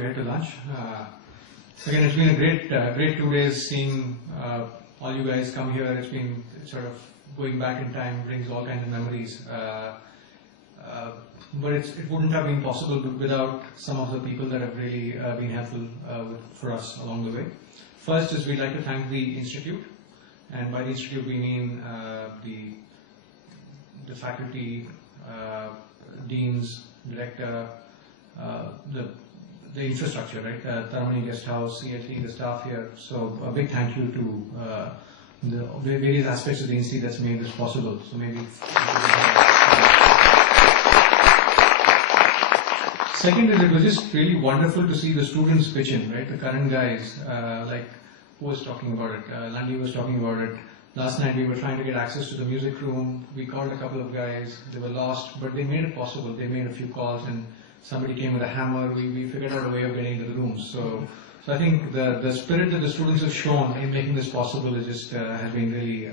Here to lunch. Again, it's been a great 2 days seeing all you guys come here. It's been sort of going back in time, brings all kinds of memories. But it wouldn't have been possible without some of the people that have really been helpful for us along the way. First is we'd like to thank the Institute, and by the Institute we mean the faculty, deans, director, the infrastructure, right? Taramani Guest House, CLT, the staff here. So a big thank you to the various aspects of the institute that's made this possible. So maybe. Second is it was just really wonderful to see the students pitch in, right? The current guys, like who was talking about it? Landy was talking about it. Last night we were trying to get access to the music room. We called a couple of guys. They were lost, but they made it possible. They made a few calls and somebody came with a hammer. We figured out a way of getting into the rooms. So I think the spirit that the students have shown in making this possible is just has been really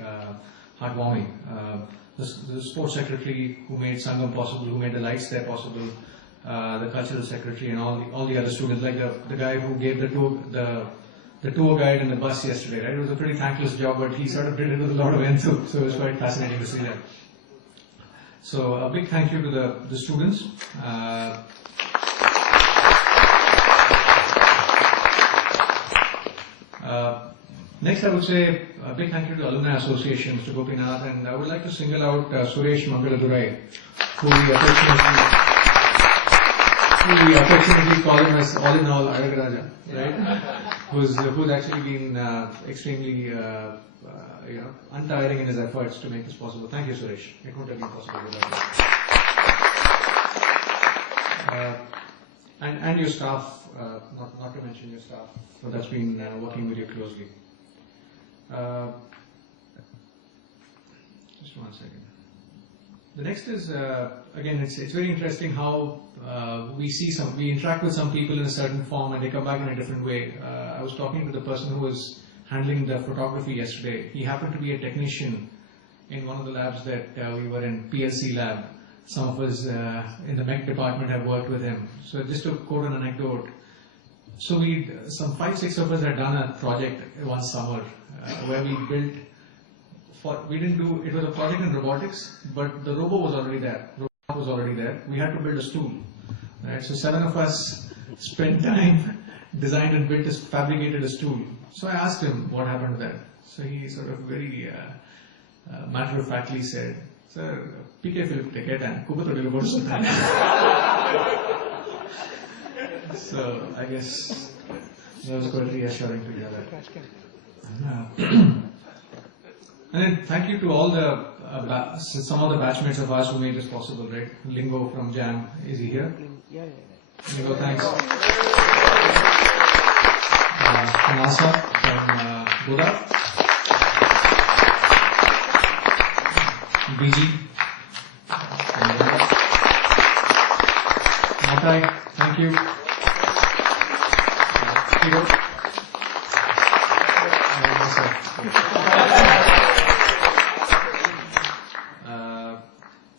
heartwarming. The sports secretary who made Sangam possible, who made the lights there possible, the cultural secretary, and all the other students, like the guy who gave the tour guide in the bus yesterday, right? It was a pretty thankless job, but he sort of did it with a lot of enthusiasm, so it was quite fascinating to see that. So a big thank you to the students. Next, I would say a big thank you to the Alumni Association, Mr. Gopinath, and I would like to single out Suresh Mangaladurai, who we affectionately call him as all in all Adagaraja, right? Who's actually been extremely untiring in his efforts to make this possible. Thank you, Suresh. It wouldn't have been possible without you. And your staff, not to mention your staff, but that's been working with you closely. Just 1 second. The next is, again, it's very interesting how we interact with some people in a certain form and they come back in a different way. I was talking to the person who was handling the photography yesterday. He happened to be a technician in one of the labs that we were in, PLC lab. Some of us in the MEC department have worked with him. So just to quote an anecdote, so some 5-6 of us had done a project one summer where we built. It was a project in robotics, but the robot was already there. We had to build a stool. Right? So 7 of us spent time, designed and fabricated a stool. So I asked him what happened to that. So he sort of very matter-of-factly said, "Sir, PK Philip ticket and So I guess that was quite reassuring to hear that. And then thank you to all some of the batchmates of ours who made this possible, right? Lingo from JAM, is he here? Yeah. Lingo, thanks. NASA from Buddha. BG. Matai, thank you.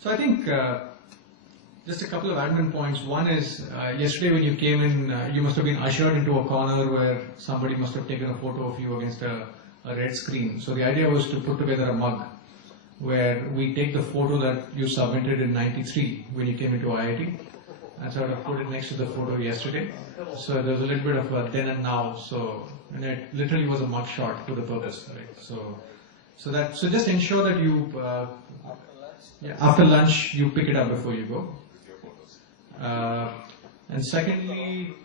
So I think just a couple of admin points. One is yesterday when you came in, you must have been ushered into a corner where somebody must have taken a photo of you against a red screen. So the idea was to put together a mug where we take the photo that you submitted in '93 when you came into IIT and sort of put it next to the photo yesterday. So there's a little bit of a then and now. And it literally was a mug shot to the purpose, right? So just ensure that you. After lunch, you pick it up before you go. And secondly,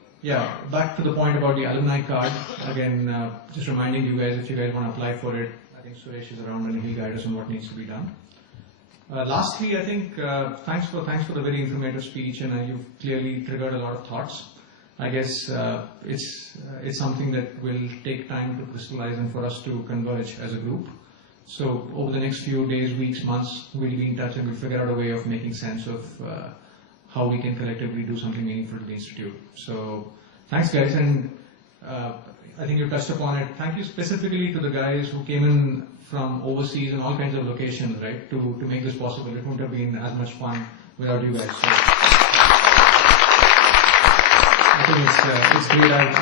back to the point about the alumni card. Again, just reminding you guys, if you guys want to apply for it, I think Suresh is around and he'll guide us on what needs to be done. Lastly, I think thanks for the very informative speech, and you've clearly triggered a lot of thoughts. I guess it's something that will take time to crystallize and for us to converge as a group. So over the next few days, weeks, months, we'll be in touch and we'll figure out a way of making sense of how we can collectively do something meaningful to the Institute. So thanks guys, and I think you touched upon it. Thank you specifically to the guys who came in from overseas and all kinds of locations, right, to make this possible. It wouldn't have been as much fun without you guys. So I think it's great. I've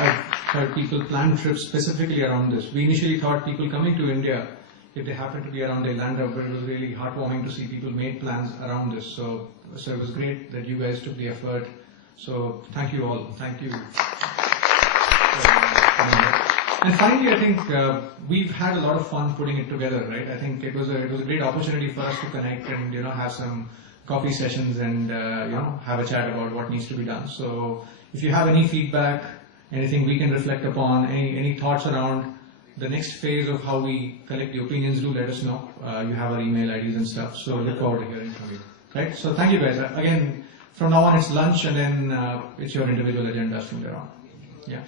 heard people plan trips specifically around this. We initially thought people coming to India, if they happen to be around, they land up, but it was really heartwarming to see people make plans around this. So it was great that you guys took the effort. So thank you all. Thank you. And finally, I think we've had a lot of fun putting it together, right? I think it was a great opportunity for us to connect and have some coffee sessions and have a chat about what needs to be done. So if you have any feedback, anything we can reflect upon, any thoughts around the next phase of how we collect the opinions, do let us know. You have our email IDs and stuff, so look forward to hearing from you. Right? So thank you guys. Again, from now on it's lunch and then it's your individual agendas from there on. Yeah.